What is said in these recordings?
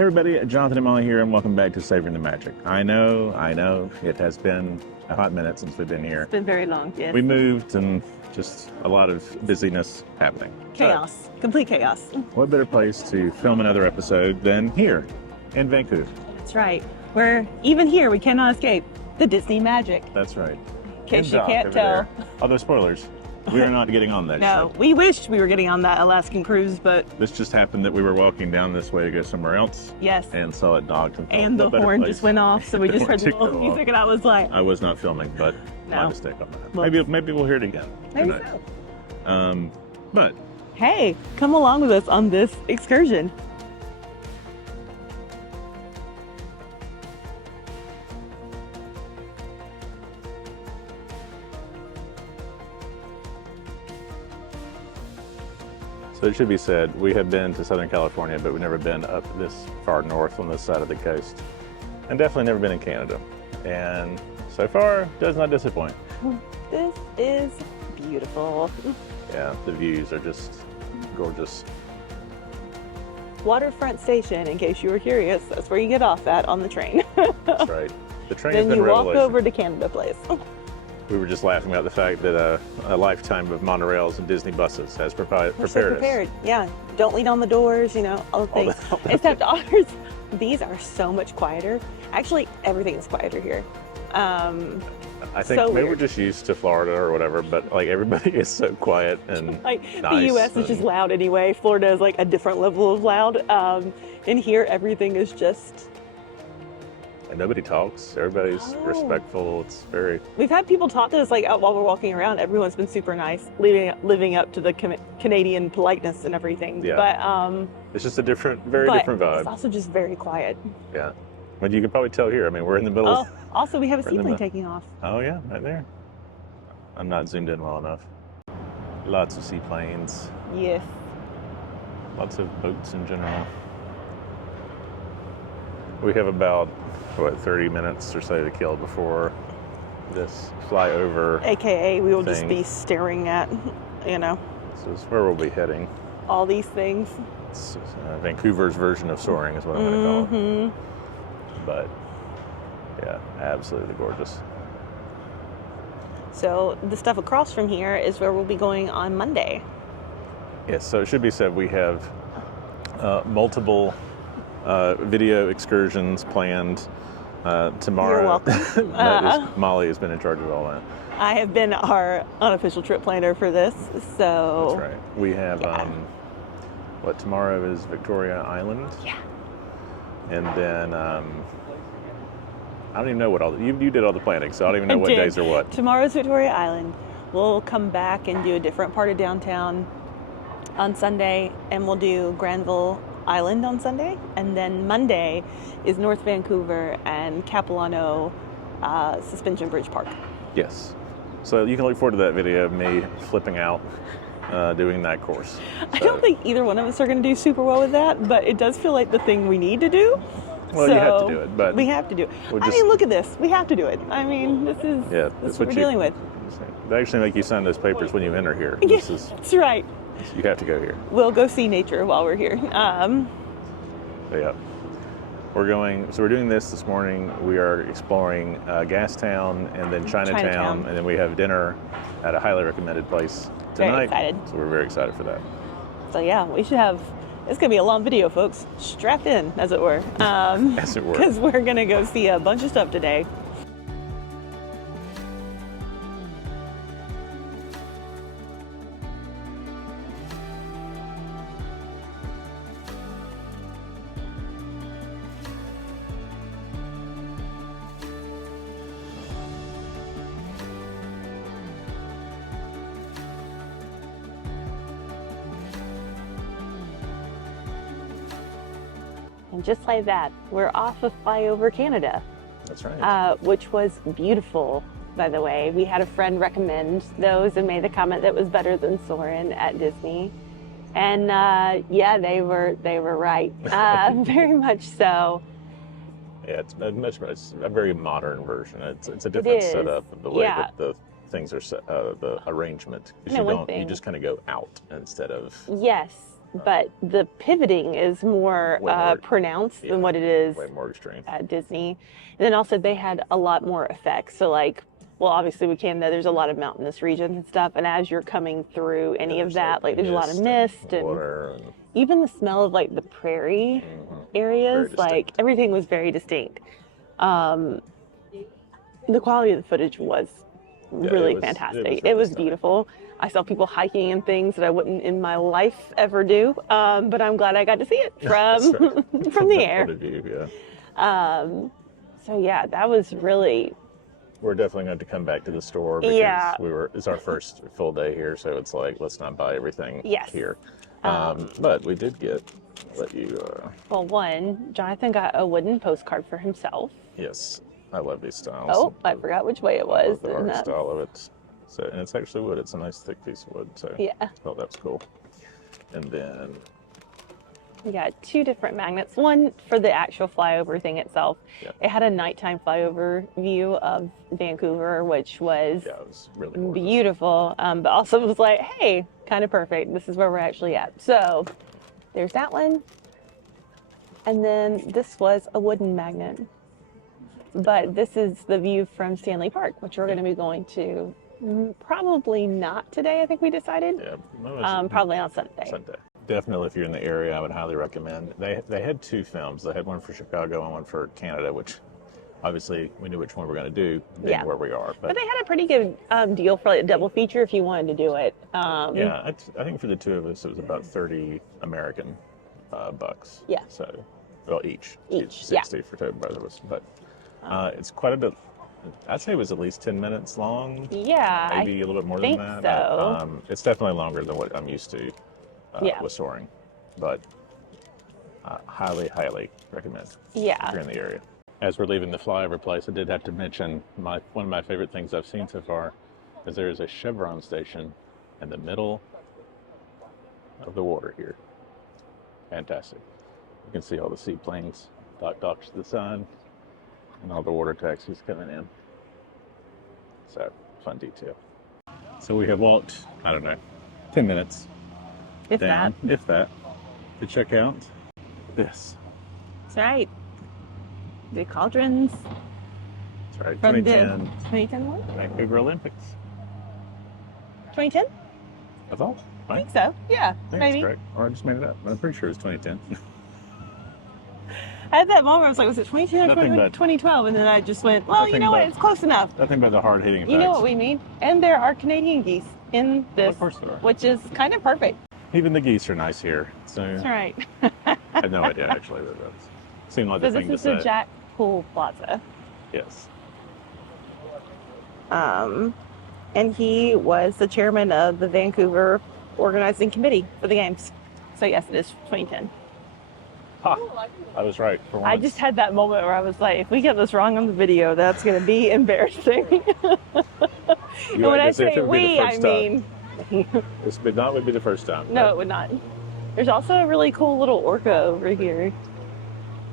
Hey everybody, Jonathan and Molly here, and welcome back to Savoring the Magic. I know, it has been a hot minute since we've been here. It's been very long, yes. We moved and just a lot of busyness happening. Chaos, complete chaos. What better place to film another episode than here in Vancouver? That's right. Even here, we cannot escape the Disney magic. That's right. In case you can't tell. Although spoilers, we are not getting on that No, ship. we wished we were getting on that Alaskan cruise, but This just happened that we were walking down this way to go somewhere else. yes. And saw it docked. And the horn just went off, so we just heard the little music, and I was like, I was not filming, but my No. mistake on that. Well, Maybe we'll hear it again. Who maybe knows? so. But Hey, come along with us on this excursion. so it should be said, we have been to Southern California, but we've never been up this far north on this side of the coast. And definitely never been in Canada. And so far, does not disappoint. This is beautiful. Yeah, the views are just gorgeous. Waterfront station, in case you were curious, that's where you get off at on the train. That's right. The train has Then been you a walk revelation. over to Canada Place. We were just laughing about the fact that a lifetime of monorails and Disney buses has prepared We're so us. prepared. Yeah. Don't lean on the doors, all the All things. the Except ours, these are so much quieter. Actually, everything is quieter here. I think so maybe we're weird. just used to Florida or whatever, but like everybody is so quiet and Like the nice US is just and- loud anyway. Florida is like a different level of loud. In here, everything is just. and nobody talks. Everybody's Oh. respectful. It's very We've had people talk to us like while we're walking around. Everyone's been super nice, living up to the Canadian politeness and everything. Yeah. But it's just a very but different it's vibe. also just very quiet. Yeah. But you can probably tell here. I mean, we're in the middle. Oh, also we have a We're in the seaplane middle. taking off. Oh yeah, right there. I'm not zoomed in well enough. Lots of seaplanes. Yes. Lots of boats in general. We have about 30 minutes or so to kill before this flyover. AKA, we will just thing. be staring at, This is where we'll be heading. all these things. It's Vancouver's version of soaring is what I'm going to call it. Mm-hmm. But yeah, absolutely gorgeous. So the stuff across from here is where we'll be going on Monday. Yes, so it should be said we have multiple video excursions planned tomorrow. You're welcome. Molly has been in charge of all that. I have been our unofficial trip planner for this, so. That's right. We have, Yeah. tomorrow is Victoria Island. Yeah. And then, I don't even know what you did all the planning, so I don't even know what did. days are what. Tomorrow's Victoria Island. We'll come back and do a different part of downtown on Sunday, and we'll do Granville Island on Sunday, and then Monday is North Vancouver and Capilano Suspension Bridge Park. Yes. So you can look forward to that video of me flipping out doing that course. I So- don't think either one of us are going to do super well with that, but it does feel like the thing we need to do. Well, so you have to do it, but we have to do it. we'll I just- mean, look at this. We have to do it. I mean, this is Yeah, this is what we're dealing with. They actually make you sign those papers when you enter here. Yeah, This is that's right. you have to go here. We'll go see nature while we're here. So, yeah, we're doing this morning. We are exploring Gastown and then Chinatown, and then we have dinner at a highly recommended place tonight. Very excited. So we're very excited for that. So yeah, we should have. It's gonna be a long video, folks. Strap in, as it were. As it were. Because we're gonna go see a bunch of stuff today. And just like that, we're off of FlyOver Canada, That's right. which was beautiful, by the way. We had a friend recommend those and made the comment that it was better than Soaring at Disney. And yeah, they were right, very much so. Yeah, it's a very modern version. It's a different is. setup of the way Yeah. that the things are set, the arrangement. 'Cause No, one you thing. just kind of go out instead of Yes, but the pivoting is more, Way more pronounced than what it is way more extreme. at Disney. And then also they had a lot more effects. So like, well, obviously with Canada, there's a lot of mountainous regions and stuff. And as you're coming through any of that, like there's a lot of mist and water and even the smell of like the prairie areas, like everything was very distinct. The quality of the footage was really fantastic. It was beautiful. I saw people hiking and things that I wouldn't in my life ever do, but I'm glad I got to see it from from the air. Point of view, yeah. So yeah, that was really. We're definitely going to come back to the store because it's our first full day here, so it's like let's not buy everything here. But we did let you. Well, one, Jonathan got a wooden postcard for himself. Yes, I love these styles. Oh, I forgot which way it was. The art style of it. So, and it's actually wood. It's a nice thick piece of wood. So yeah. Oh, that's cool. And then we got 2 different magnets. One for the actual flyover thing itself. Yep. It had a nighttime flyover view of Vancouver, which was, it was really gorgeous. Beautiful. But also was like, hey, kind of perfect. This is where we're actually at. So there's that one. And then this was a wooden magnet. But this is the view from Stanley Park, which we're going to be going to probably not today, I think we decided. Yeah, probably on Sunday. Definitely, if you're in the area, I would highly recommend. They had 2 films. They had one for Chicago and one for Canada, which obviously we knew which one we're going to do, being where we are. But they had a pretty good deal for like a double feature if you wanted to do it. I think for the 2 of us, it was about 30 American bucks. Yeah. So, well, each 60 for both of us. But it's quite a bit. I'd say it was at least 10 minutes long. Yeah, maybe a little bit more than that. So. It's definitely longer than what I'm used to with soaring, but highly recommend. Yeah, if you're in the area. As we're leaving the flyover place, I did have to mention one of my favorite things I've seen so far is there is a chevron station in the middle of the water here. Fantastic. You can see all the seaplanes docked to the side and all the water taxis coming in. So, fun detail. So we have walked, 10 minutes down, if that, to check out this. That's right. The cauldrons. That's right, From 2010. 2010 one? Vancouver Olympics. 2010? I thought. I think so. Yeah, I think maybe. that's correct. Or I just made it up. I'm pretty sure it was 2010. I had that moment, I was like, was it 2010 or 2012? And then I just went, well, you know what, it's close enough. Nothing but the hard-hitting facts. You know what we mean? And there are Canadian geese in this, of course there are. Which is kind of perfect. Even the geese are nice here. So that's right. I had no idea, actually. That seemed like the thing to say. This is the Jack Pool Plaza. Yes. And he was the chairman of the Vancouver organizing committee for the games. So yes, it is 2010. Ha! I was right for once. I just had that moment where I was like, if we get this wrong on the video, that's going to be embarrassing. And when I say we, I mean... This would not be the first time. No, it would not. There's also a really cool little orca over here.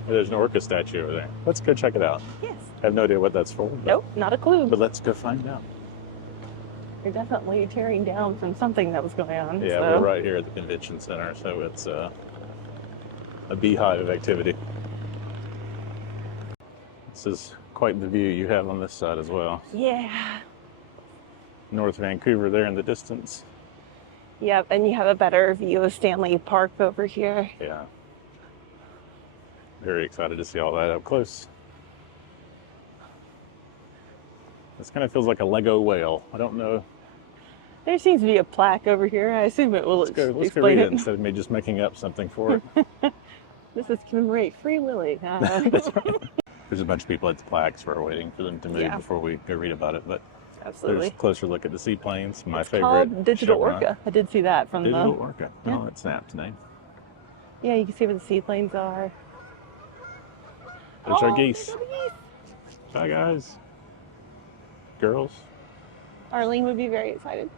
There's an orca statue over there. Let's go check it out. Yes. I have no idea what that's for. Nope, not a clue. But let's go find out. You're definitely tearing down from something that was going on. Yeah, so. We're right here at the convention center, so it's a beehive of activity. This is quite the view you have on this side as well. Yeah. North Vancouver there in the distance. Yep, and you have a better view of Stanley Park over here. Yeah. Very excited to see all that up close. This kind of feels like a Lego whale. I don't know. There seems to be a plaque over here. I assume it will explain let's go read it instead of me just making up something for it. This is commemorate Free Willy. That's right. There's a bunch of people at the plaques. We're waiting for them to move before we go read about it. But absolutely. There's a closer look at the seaplanes. My it's favorite. Called Digital chevron. Orca. I did see that from Digital Orca. Yeah. Oh, that's Snap's name. Yeah, you can see where the seaplanes are. There's our geese. Bye, guys. Girls. Arlene would be very excited.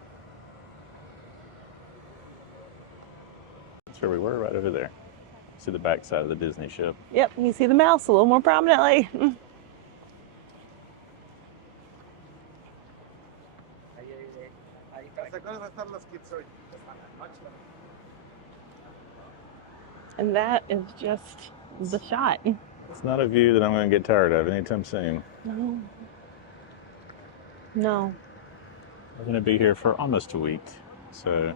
That's where we were, right over there. See the back side of the Disney ship. Yep, you see the mouse a little more prominently. And that is just the shot. It's not a view that I'm going to get tired of anytime soon. No. No. I'm going to be here for almost a week, so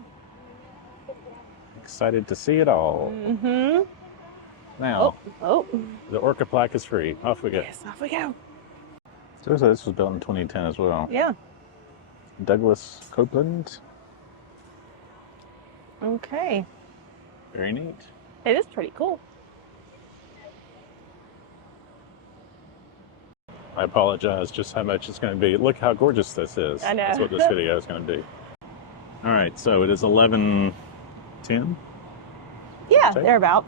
excited to see it all. Mm-hmm. Now, Oh. the Orca plaque is free. Off we go. Yes, off we go. So this was built in 2010 as well. Yeah. Douglas Copeland. Okay. Very neat. It is pretty cool. I apologize just how much it's going to be. Look how gorgeous this is. I know. That's what this video is going to be. All right, so it is 11:10. Yeah, they're about.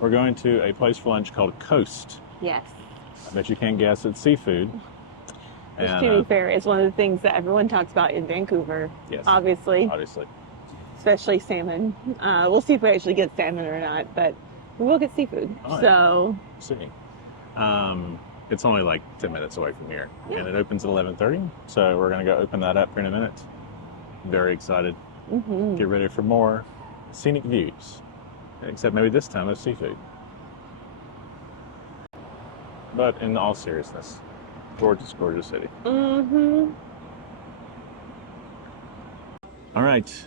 We're going to a place for lunch called Coast. Yes. I bet you can't guess it's seafood. Which, And, to be fair, is one of the things that everyone talks about in Vancouver. Yes. Obviously. Especially salmon. We'll see if we actually get salmon or not, but we will get seafood. Oh, so. See. It's only like 10 minutes away from here. Yeah. And it opens at 11:30. So we're going to go open that up here in a minute. Very excited. Mm-hmm. Get ready for more scenic views. Except maybe this time of seafood. But in all seriousness, gorgeous, gorgeous city. Mm-hmm. All right.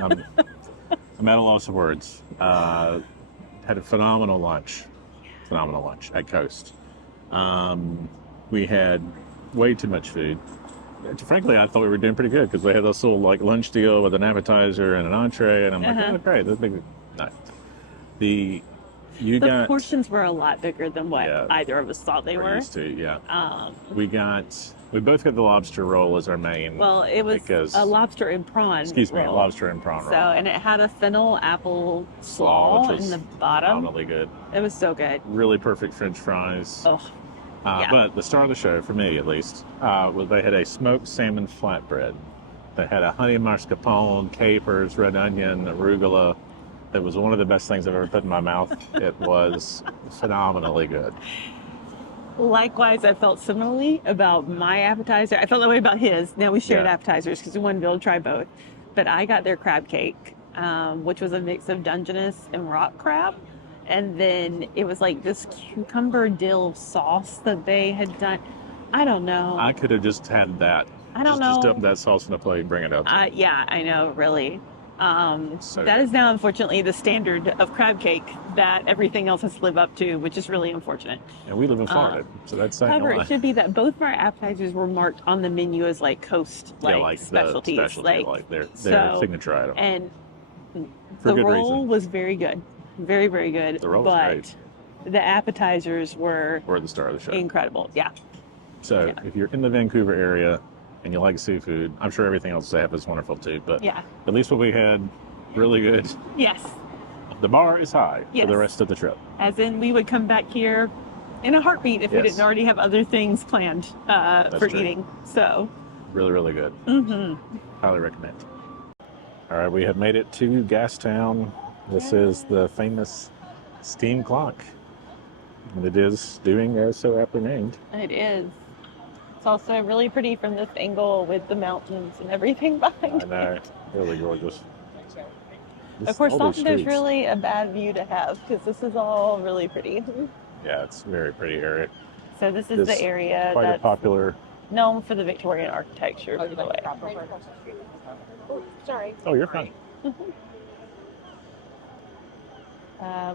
I'm at a loss of words. Had a phenomenal lunch at Coast. We had way too much food. Frankly, I thought we were doing pretty good because we had this little like lunch deal with an appetizer and an entree, and I'm like, oh, great, that's big. No. The portions were a lot bigger than what either of us thought they were. Used to, yeah. We both got the lobster roll as our main. Well, it was a lobster and prawn. Roll. Lobster and prawn roll. So, and it had a fennel apple slaw in the bottom. Phenomenally good. It was so good. Really perfect French fries. Oh. But the star of the show, for me at least, was they had a smoked salmon flatbread that had a honey mascarpone, capers, red onion, arugula. It was one of the best things I've ever put in my mouth. It was phenomenally good. Likewise, I felt similarly about my appetizer. I felt that way about his. Now we shared appetizers because we wanted to be able to try both. But I got their crab cake, which was a mix of Dungeness and rock crab. And then it was like this cucumber dill sauce that they had done. I don't know. I could have just had that. I don't know. Just dump that sauce in a plate and bring it up. Yeah, I know, really. That is now, unfortunately, the standard of crab cake that everything else has to live up to, which is really unfortunate. And we live in Florida, so that's saying however, a lot. it should be that both of our appetizers were marked on the menu as like coast, like specialties. Like their signature item. And For the good roll reason. was very good. Very, very good. The roll was great. The appetizers were the star of the show. Incredible, yeah. So if you're in the Vancouver area and you like seafood, I'm sure everything else they have is wonderful too, but at least what we had, really good. Yes. The bar is high for the rest of the trip. As in, we would come back here in a heartbeat if we didn't already have other things planned for eating. So really, really good. Mm-hmm. Highly recommend. All right, we have made it to Gastown. This is the famous steam clock. And it is doing as so aptly named. It is. It's also really pretty from this angle with the mountains and everything behind it. I know. Really gorgeous. Of course, not that there's really a bad view to have because this is all really pretty. Yeah, it's a very pretty area. So this is the area that's popular. Known for the Victorian architecture, by the way. Oh, sorry. Oh, you're fine.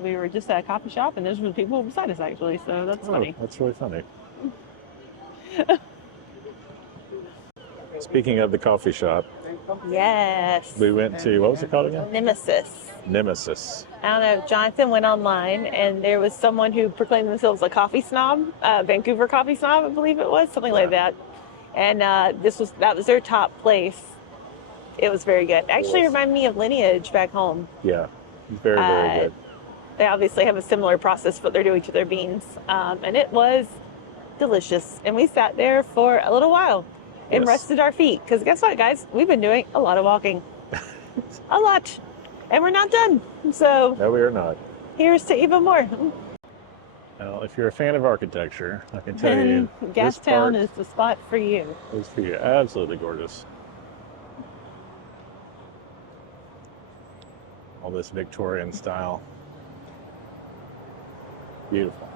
We were just at a coffee shop, and there's people beside us, actually, so that's funny. That's really funny. Speaking of the coffee shop, yes, we went to, what was it called again? Nemesis. I don't know. Jonathan went online, and there was someone who proclaimed themselves a coffee snob, Vancouver coffee snob, I believe it was, something like that. And that was their top place. It was very good. Actually, reminded me of Lineage back home. Yeah, very, very good. They obviously have a similar process what they're doing to their beans, and it was delicious. And we sat there for a little while and rested our feet because guess what, guys? We've been doing a lot of walking, a lot, and we're not done. So no, we are not. Here's to even more. Well, if you're a fan of architecture, I can tell you, Gastown is the spot for you. It's for you. Absolutely gorgeous. all this Victorian style. Beautiful.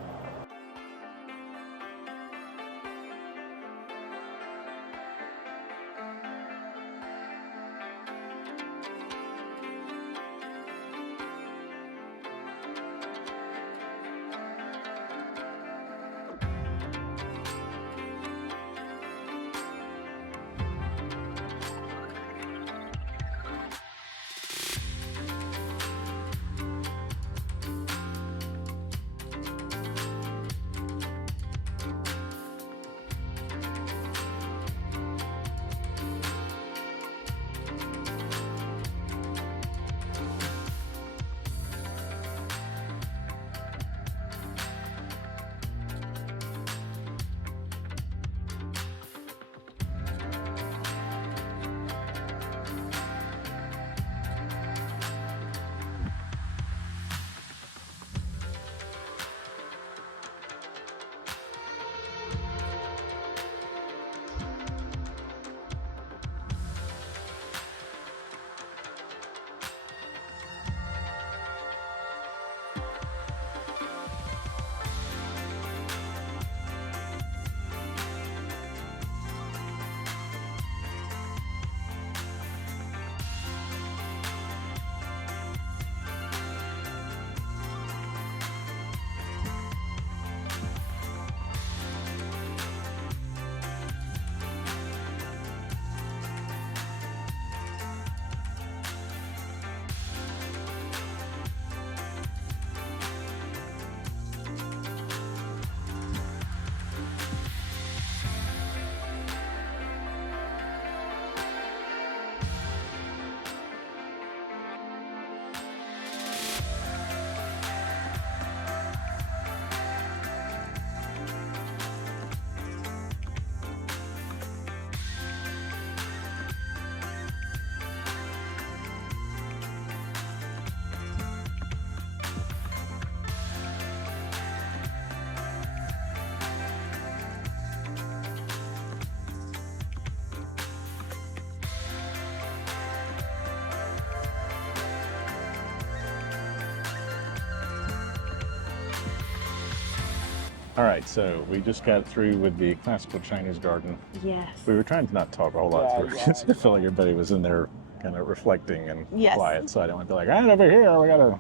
All right, so we just got through with the Classical Chinese Garden. Yes. We were trying to not talk a whole lot through because I felt like everybody was in there kind of reflecting and quiet, so I don't want to be like, I'm over here, we gotta...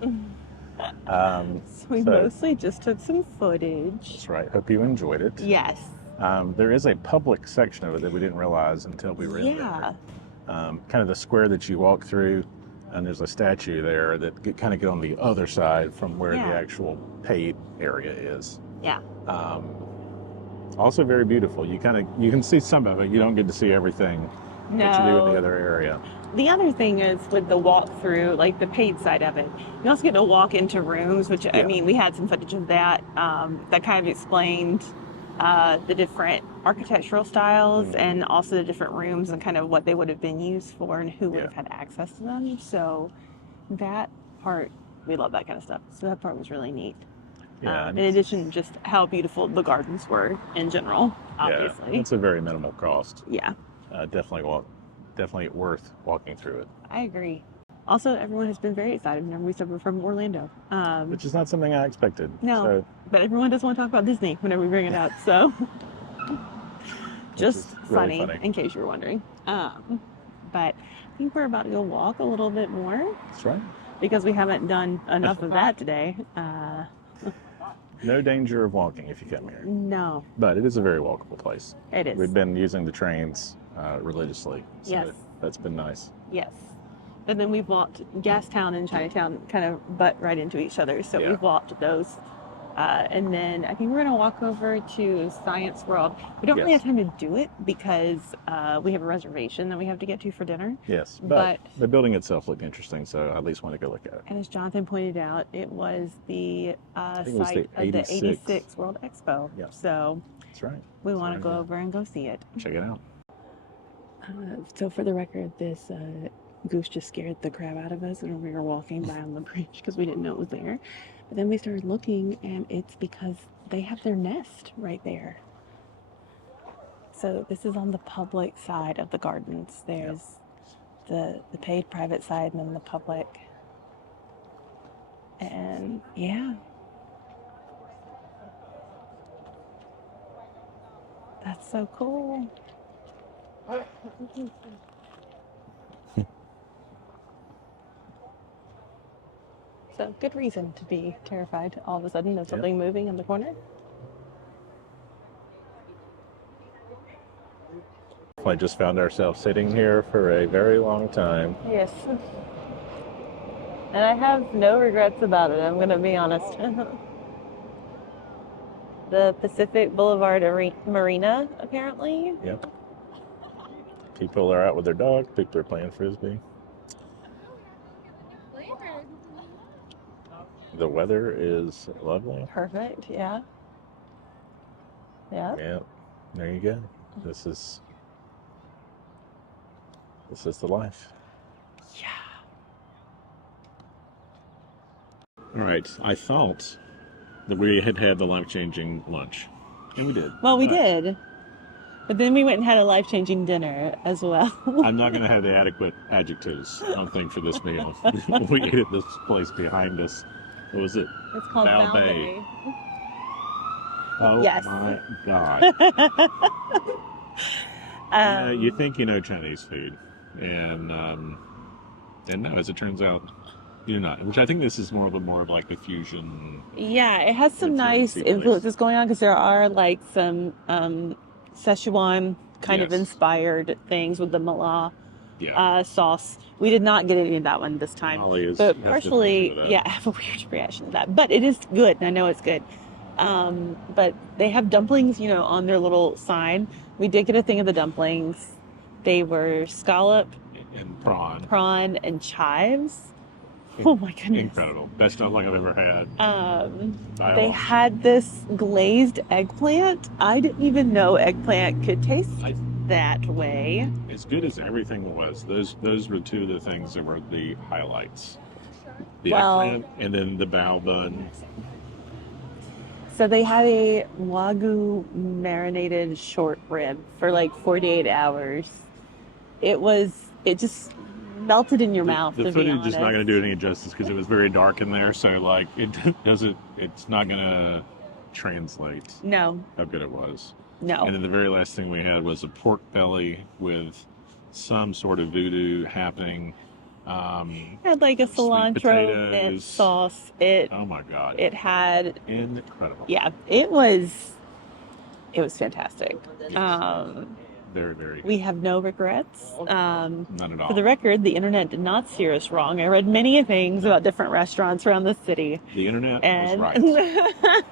So we mostly just took some footage. That's right. Hope you enjoyed it. Yes. There is a public section of it that we didn't realize until we were in there. Kind of the square that you walk through, and there's a statue there that kind of get on the other side from where the actual paid area is. Yeah. Also very beautiful. You can see some of it. You don't get to see everything that you do in the other area. The other thing is with the walkthrough, like the paid side of it, you also get to walk into rooms, which I mean, we had some footage of that. That kind of explained the different architectural styles and also the different rooms and kind of what they would have been used for and who would have had access to them. So that part, we love that kind of stuff. So that part was really neat. Yeah, in addition to just how beautiful the gardens were in general, obviously. Yeah, it's a very minimal cost. Yeah. Definitely worth walking through it. I agree. Also, everyone has been very excited whenever we said we're from Orlando. Which is not something I expected. No, but everyone does want to talk about Disney whenever we bring it up, so... Just funny, in case you were wondering. But I think we're about to go walk a little bit more. That's right. Because we haven't done enough of that today. No danger of walking if you come here. No. But it is a very walkable place. It is. We've been using the trains religiously. So yes. That's been nice. Yes. And then we've walked Gastown and Chinatown kind of butt right into each other. So we've walked those. And then I think we're going to walk over to Science World. We don't really have time to do it because we have a reservation that we have to get to for dinner. Yes, but the building itself looked interesting, so I at least want to go look at it. And as Jonathan pointed out, it was the site of the 86 World Expo. Yep. So that's right. We want to go over and go see it. Check it out. So for the record, this goose just scared the crap out of us when we were walking by on the bridge because we didn't know it was there. But then we started looking, and it's because they have their nest right there. So this is on the public side of the gardens. There's the paid private side and then the public. And yeah. That's so cool. So good reason to be terrified all of a sudden of something moving in the corner. I just found ourselves sitting here for a very long time. Yes. And I have no regrets about it, I'm going to be honest. The Pacific Boulevard Marina, apparently. Yep. People are out with their dogs. People are playing frisbee. The weather is lovely. Perfect, yeah. Yeah. Yeah. There you go. This is the life. Yeah. All right. I thought that we had the life-changing lunch, and we did. Well, we did. But then we went and had a life-changing dinner as well. I'm not going to have the adequate adjectives, I don't think, for this meal. We ate at this place behind us. What was it? It's called Bao Bao Bay. Bay. Oh Yes. my God. You think you know Chinese food, and no, as it turns out, you're not. Which I think this is more of like the fusion. Yeah, it has some nice Influence-y place. influences going on because there are like some Szechuan kind of Yes. inspired things with the mala Yeah. sauce. We did not get any of that one this time. Molly is- But has partially, different with that. yeah, I have a weird reaction to that. But it is good. And I know it's good. But they have dumplings, on their little sign. We did get a thing of the dumplings. They were scallop, And prawn. prawn, and chives. Oh my goodness. Incredible. Best dumpling I've ever had. They had this glazed eggplant. I didn't even know eggplant could taste that way. As good as everything was, those were two of the things that were the highlights. The Well- eggplant and then the bao bun. So they had a Wagyu marinated short rib for like 48 hours. It just melted in your mouth, The to be footage honest. is not going to do it any justice because it was very dark in there. So like it's not going to translate No, how good it was. no. And then the very last thing we had was a pork belly with some sort of voodoo happening. It had like a sweet cilantro mint potatoes. sauce. Oh my God. It had, Incredible. yeah, it was fantastic. Very, very We have no regrets. none at all. For the record, the internet did not steer us wrong. I read many things about different restaurants around the city. The internet And was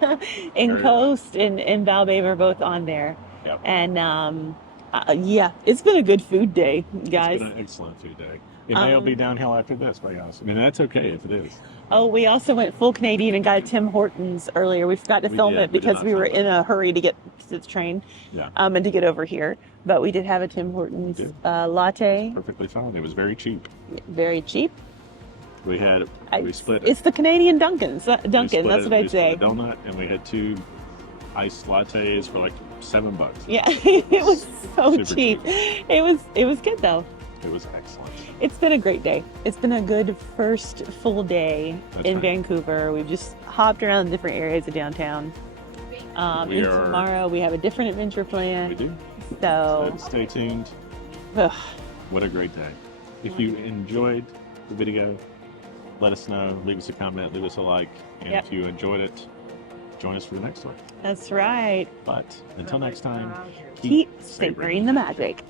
right. in Very Coast and Bao Bay were both on there. Yep. And yeah, it's been a good food day, guys. It's been an excellent food day. It may all be downhill after this, by honest. I mean, that's okay if it is. Oh, we also went full Canadian and got a Tim Hortons earlier. We forgot to We film did. it We did because not we were film it. in a hurry to get to the train Yeah. and to get over here. But we did have a Tim Hortons did. latte, Perfectly fine. It was very cheap. very cheap. We split It's the Canadian Dunkin'. We Dunkin', split that's it. what I'd We split say. a donut, and we had 2 iced lattes for like $7. Yeah, it was so Super cheap. cheap. It was good though. It was excellent. It's been a great day. It's been a good first full day That's in right. Vancouver. We've just hopped around different areas of downtown. And tomorrow we have a different adventure We plan. do. So, So stay tuned. ugh, What a great day. If you enjoyed the video, let us know. Leave us a comment. Leave us a like. And Yep. if you enjoyed it, join us for the next one. that's right. But until next time, Keep savoring the magic.